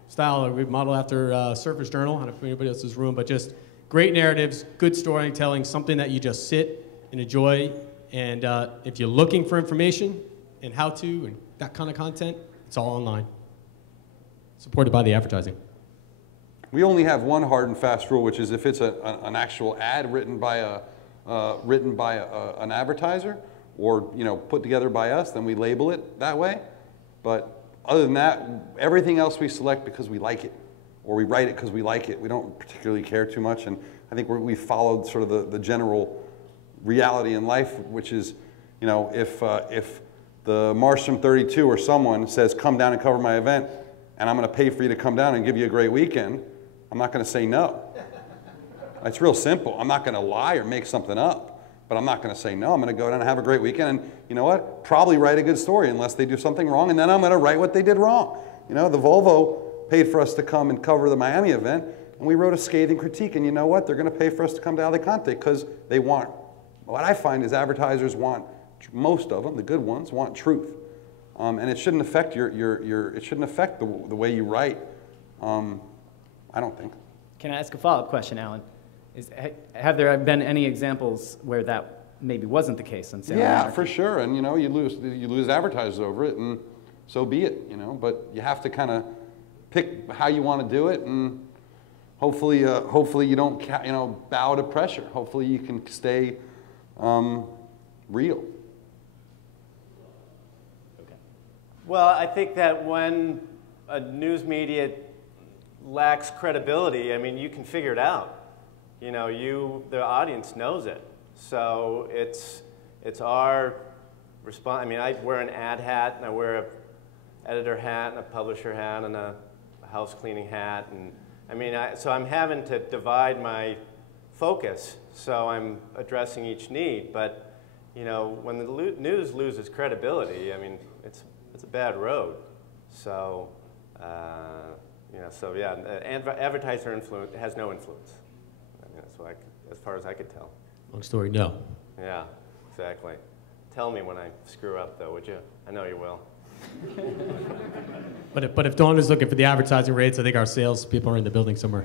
style. We model after Surfer's Journal. I don't know if anybody else's room, but just great narratives, good storytelling, something that you just sit and enjoy. And if you're looking for information and how to and that kind of content, it's all online. Supported by the advertising. We only have one hard and fast rule, which is if it's an actual ad written by an advertiser, or put together by us, then we label it that way. But other than that, everything else we select because we like it, or we write it because we like it. We don't particularly care too much, and I think we followed sort of the general reality in life, which is, if the Marstrom 32 or someone says, come down and cover my event, and I'm going to pay for you to come down and give you a great weekend, I'm not going to say no. It's real simple. I'm not going to lie or make something up. But I'm not going to say no. I'm going to go down and have a great weekend, and you know what? Probably write a good story unless they do something wrong, and then I'm going to write what they did wrong. The Volvo paid for us to come and cover the Miami event, and we wrote a scathing critique, and you know what? They're going to pay for us to come to Alicante because they want. What I find is advertisers want, most of them, the good ones, want truth, and it shouldn't affect it shouldn't affect the way you write. I don't think. Can I ask a follow-up question, Alan? Have there been any examples where that maybe wasn't the case on Salem? Yeah, Anarchy? for sure. And you lose advertisers over it, and so be it. But you have to kind of pick how you want to do it, and hopefully you don't bow to pressure. Hopefully you can stay real. Well, I think that when a news media lacks credibility, I mean, you can figure it out. The audience knows it. So it's our response. I mean, I wear an ad hat, and I wear an editor hat, and a publisher hat, and a house cleaning hat, and I mean, so I'm having to divide my focus. So I'm addressing each need. But when the news loses credibility, I mean, it's a bad road. So advertiser influence has no influence. I mean, that's as far as I could tell. Long story, no. Yeah, exactly. Tell me when I screw up, though, would you? I know you will. But if Dawn is looking for the advertising rates, I think our sales people are in the building somewhere.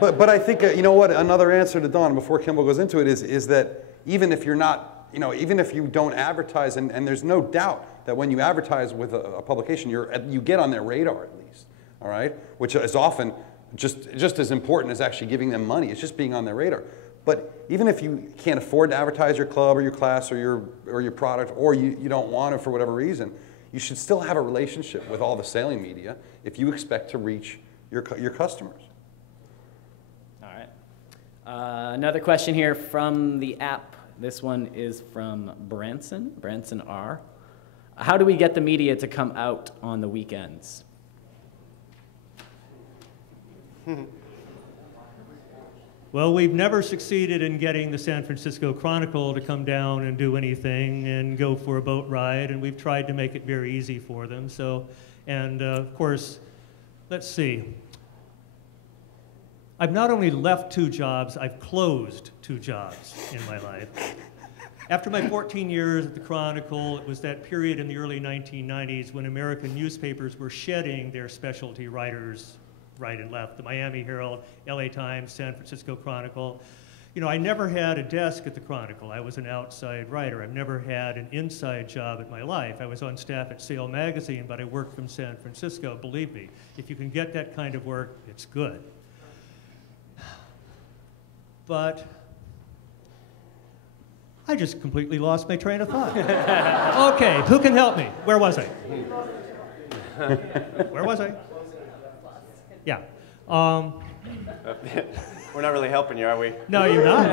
But I think, you know what, another answer to Dawn before Kimball goes into it is that even if you're not, even if you don't advertise, and there's no doubt that when you advertise with a publication, you get on their radar at least, all right? Which is often just as important as actually giving them money. It's just being on their radar. But even if you can't afford to advertise your club or your class or your product, or you don't want to for whatever reason, you should still have a relationship with all the sailing media if you expect to reach your customers. All right. Another question here from the app. This one is from Branson R. How do we get the media to come out on the weekends? Well, we've never succeeded in getting the San Francisco Chronicle to come down and do anything and go for a boat ride, and we've tried to make it very easy for them. So, and of course, let's see. I've not only left 2 jobs, I've closed 2 jobs in my life. After my 14 years at the Chronicle, it was that period in the early 1990s when American newspapers were shedding their specialty writers right and left. The Miami Herald, LA Times, San Francisco Chronicle. I never had a desk at the Chronicle. I was an outside writer. I've never had an inside job in my life. I was on staff at Sail Magazine, but I worked from San Francisco. Believe me, if you can get that kind of work, it's good. But I just completely lost my train of thought. Okay, who can help me? Where was I? Where was I? Yeah. We're not really helping you, are we? No, you're not.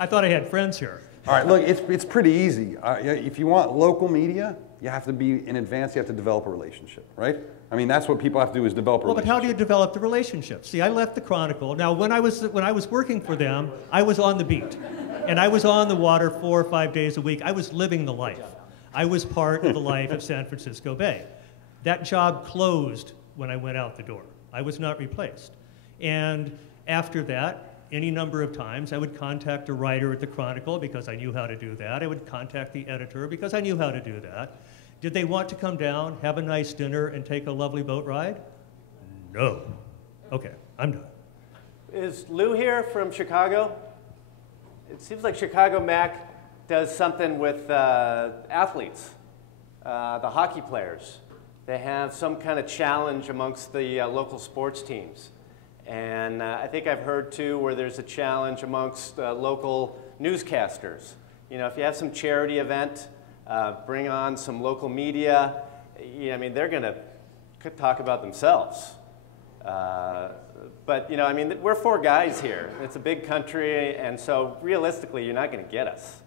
I thought I had friends here. All right, look, it's pretty easy. If you want local media, you have to be in advance. You have to develop a relationship, right? I mean, that's what people have to do is develop a relationship. Well, but how do you develop the relationship? See, I left the Chronicle. Now, when I was working for them, I was on the beat, and I was on the water 4 or 5 days a week. I was living the life. I was part of the life of San Francisco Bay. That job closed when I went out the door. I was not replaced. And after that, any number of times, I would contact a writer at the Chronicle because I knew how to do that. I would contact the editor because I knew how to do that. Did they want to come down, have a nice dinner, and take a lovely boat ride? No. Okay, I'm done. Is Lou here from Chicago? It seems like Chicago Mac does something with athletes, the hockey players. They have some kind of challenge amongst the local sports teams. And I think I've heard, too, where there's a challenge amongst local newscasters. If you have some charity event, bring on some local media, I mean, they're going to talk about themselves. But, I mean, we're 4 guys here. It's a big country, and so realistically, you're not going to get us,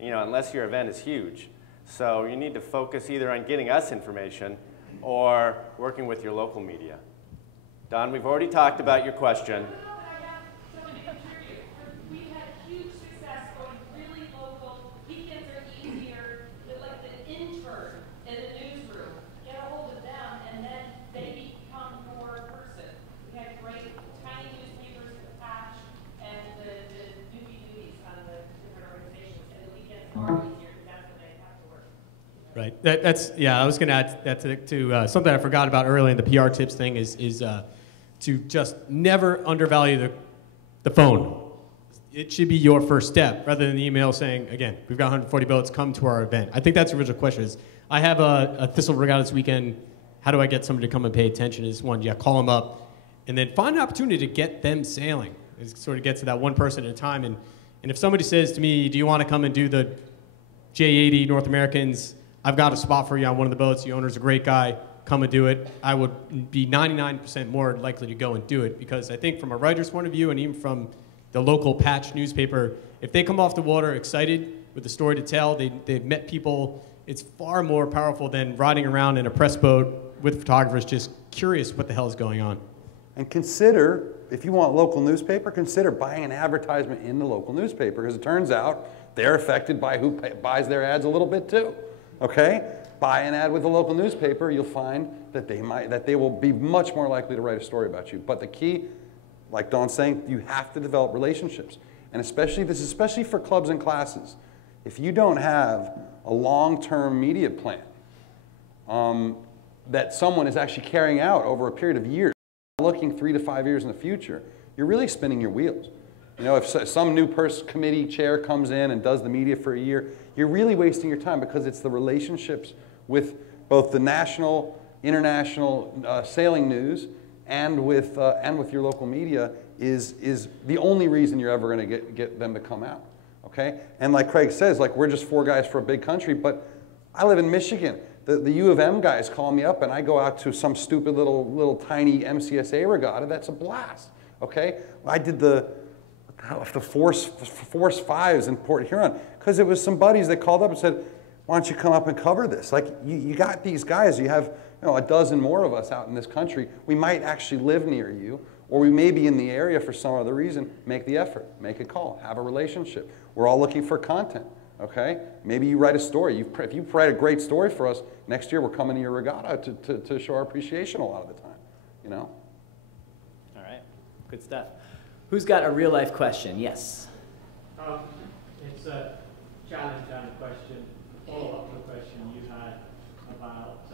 unless your event is huge. So you need to focus either on getting us information or working with your local media. Don, we've already talked about your question. We've had huge success going really local. Weekends are easier. Like the intern in the newsroom, get a hold of them, and then they become your person. We had great tiny newspapers with the patch and the newbie on the different organizations, and the weekends are easier because that's when they have to work. Right. I was going to add that to something I forgot about earlier in the PR tips thing is to just never undervalue the phone. It should be your first step rather than the email saying, again, we've got 140 boats, come to our event. I think that's the original question is, I have a Thistle Regatta this weekend. How do I get somebody to come and pay attention is one, call them up and then find an opportunity to get them sailing. It sort of gets to that one person at a time. And if somebody says to me, do you want to come and do the J80 North Americans? I've got a spot for you on one of the boats. The owner's a great guy. Come and do it. I would be 99% more likely to go and do it because I think from a writer's point of view and even from the local patch newspaper, if they come off the water excited with a story to tell, they've met people, it's far more powerful than riding around in a press boat with photographers just curious what the hell is going on. And consider, if you want local newspaper, consider buying an advertisement in the local newspaper because it turns out they're affected by who buys their ads a little bit too, okay? Buy an ad with the local newspaper, you'll find that they will be much more likely to write a story about you. But the key, like Dawn's saying, you have to develop relationships. And especially for clubs and classes. If you don't have a long-term media plan that someone is actually carrying out over a period of years, looking 3 to 5 years in the future, you're really spinning your wheels. You know, if some new committee chair comes in and does the media for a year, you're really wasting your time because it's the relationships with both the national, international sailing news and with your local media is the only reason you're ever going to get them to come out, okay? And like Craig says, like we're just 4 guys for a big country, but I live in Michigan. The U of M guys call me up and I go out to some stupid little tiny MCSA regatta. That's a blast, okay? I did the Force 5s in Port Huron because it was some buddies that called up and said, why don't you come up and cover this? Like you got these guys, you have a dozen more of us out in this country. We might actually live near you or we may be in the area for some other reason. Make the effort, make a call, have a relationship. We're all looking for content. Okay, maybe you write a story. If you write a great story for us, next year we're coming to your regatta to show our appreciation a lot of the time, you know? All right, good stuff. Who's got a real life question? Yes. It's a challenge and a question, follow-up to the question you had about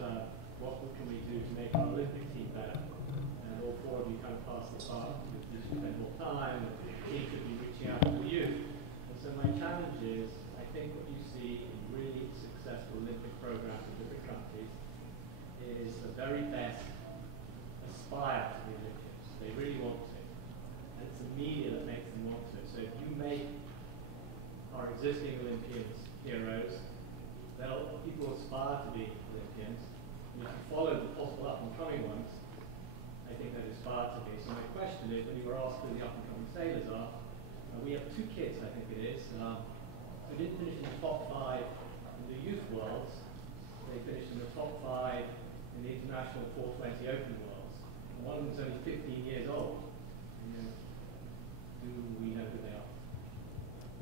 what can we do to make our Olympic team better. And all 4 of you kind of passed the part. You should spend more time, the team should be reaching out to the youth. And so my challenge is, I think what you see in really successful Olympic programs in different countries is the very best aspire to the Olympics. They really want to. And it's the media that makes them want to. So if you make our existing Olympians heroes, people aspire to be Olympians. And if you follow the possible up-and-coming ones, I think they aspire to be. So my question is, when you were asked who the up-and-coming sailors are, we have 2 kids, I think it is. Who didn't finish in the top 5 in the youth worlds. They finished in the top 5 in the international 420 open worlds. And one of them's only 15 years old. And, do we know who they are?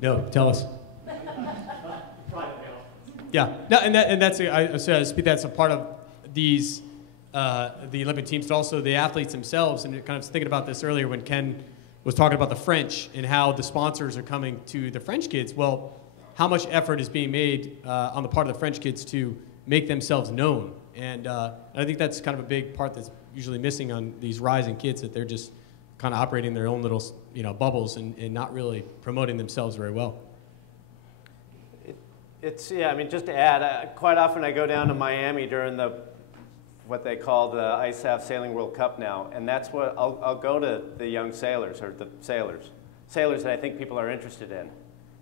No, tell us. Privately asked. Yeah, no, and that's a part of these the Olympic teams, but also the athletes themselves. And kind of thinking about this earlier when Ken was talking about the French and how the sponsors are coming to the French kids. Well, how much effort is being made on the part of the French kids to make themselves known? And I think that's kind of a big part that's usually missing on these rising kids, that they're just kind of operating their own little bubbles and not really promoting themselves very well. Yeah, I mean, just to add, quite often I go down to Miami during what they call the ISAF Sailing World Cup now, and that's what I'll go to the young sailors, or the sailors that I think people are interested in,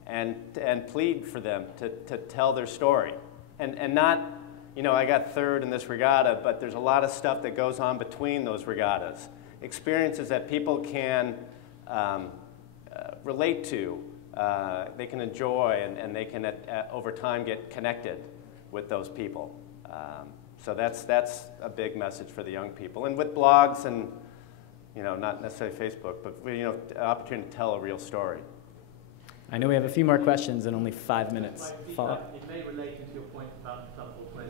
and plead for them to tell their story, and not, I got 3rd in this regatta, but there's a lot of stuff that goes on between those regattas, experiences that people can relate to, they can enjoy, and they can over time get connected with those people. So that's a big message for the young people. And with blogs and, not necessarily Facebook, but, an opportunity to tell a real story. I know we have a few more questions and only 5 minutes. It may relate to your point about the sub 420s.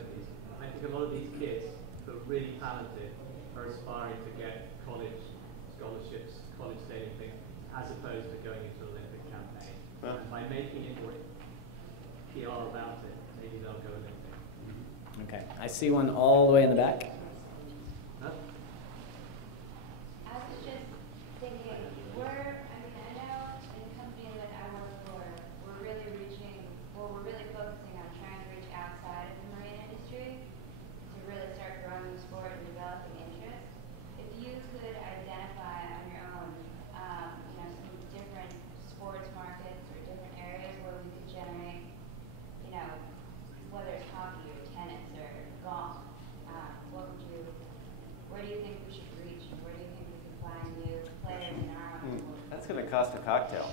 I think a lot of these kids who are really talented are aspiring to get college scholarships, college sailing things, as opposed to going into an Olympic campaign. And by making it more PR about it, maybe they'll go Olympic. Okay, I see one all the way in the back. I was just thinking, I cost a cocktail?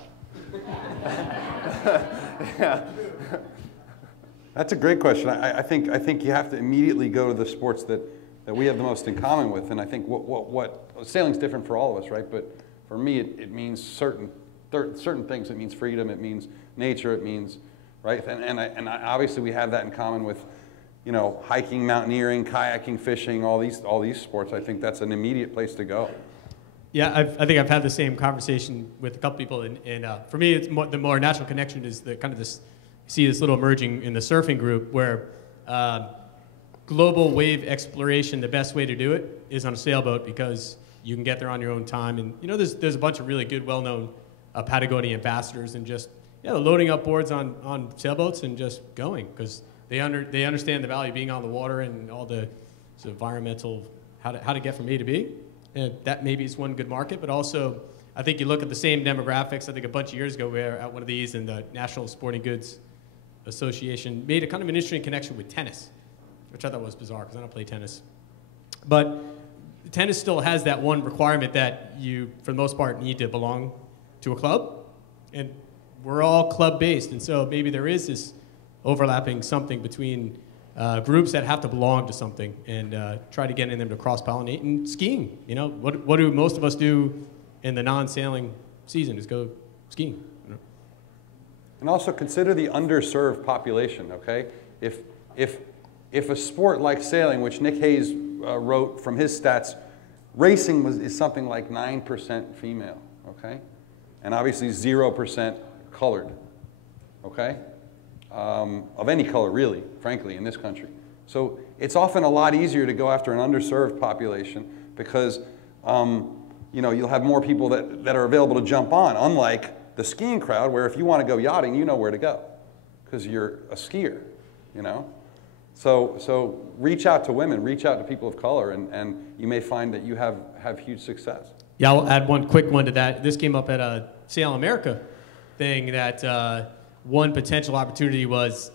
Yeah. That's a great question. I think you have to immediately go to the sports that we have the most in common with, and I think what sailing's different for all of us, right? But for me, it means certain things. It means freedom. It means nature. It means, right? And obviously we have that in common with, you know, hiking, mountaineering, kayaking, fishing, all these sports. I think that's an immediate place to go. Yeah, I think I've had the same conversation with a couple people, and for me, it's the more natural connection is the kind of this. See this little emerging in the surfing group where global wave exploration, the best way to do it is on a sailboat because you can get there on your own time. And you know, there's a bunch of really good, well-known Patagonia ambassadors, and just loading up boards on sailboats and just going because they understand the value of being on the water and all the sort of environmental how to get from A to B. And that maybe is one good market, but also I think you look at the same demographics. I think a bunch of years ago we were at one of these, and the National Sporting Goods Association made a kind of an interesting connection with tennis, which I thought was bizarre because I don't play tennis. But tennis still has that one requirement that you, for the most part, need to belong to a club. And we're all club-based, and so maybe there is this overlapping something between groups that have to belong to something and try to get in them to cross-pollinate. And skiing, you know, what do most of us do in the non-sailing season is go skiing. And also consider the underserved population, okay? If a sport like sailing, which Nick Hayes wrote from his stats, racing is something like 9% female, okay? And obviously 0% colored, okay? Of any color, really, frankly, in this country. So it's often a lot easier to go after an underserved population because you know, you'll have more people that are available to jump on, unlike the skiing crowd, where if you want to go yachting, you know where to go because you're a skier, you know? So reach out to women, reach out to people of color, and you may find that you have huge success. Yeah, I'll add one quick one to that. This came up at a Sail America thing that one potential opportunity was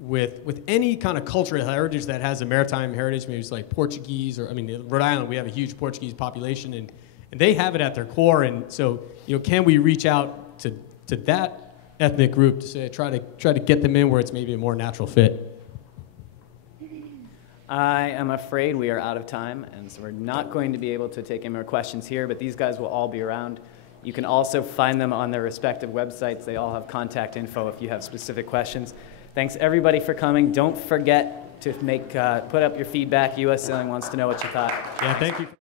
with any kind of cultural heritage that has a maritime heritage, maybe it's like Portuguese, or I mean, in Rhode Island, we have a huge Portuguese population, and they have it at their core. And so, you know, can we reach out to that ethnic group to say, try to get them in where it's maybe a more natural fit? I am afraid we are out of time, and so we're not going to be able to take any more questions here, but these guys will all be around. You can also find them on their respective websites. They all have contact info if you have specific questions. Thanks, everybody, for coming. Don't forget to put up your feedback. US Sailing wants to know what you thought. Yeah, thank you.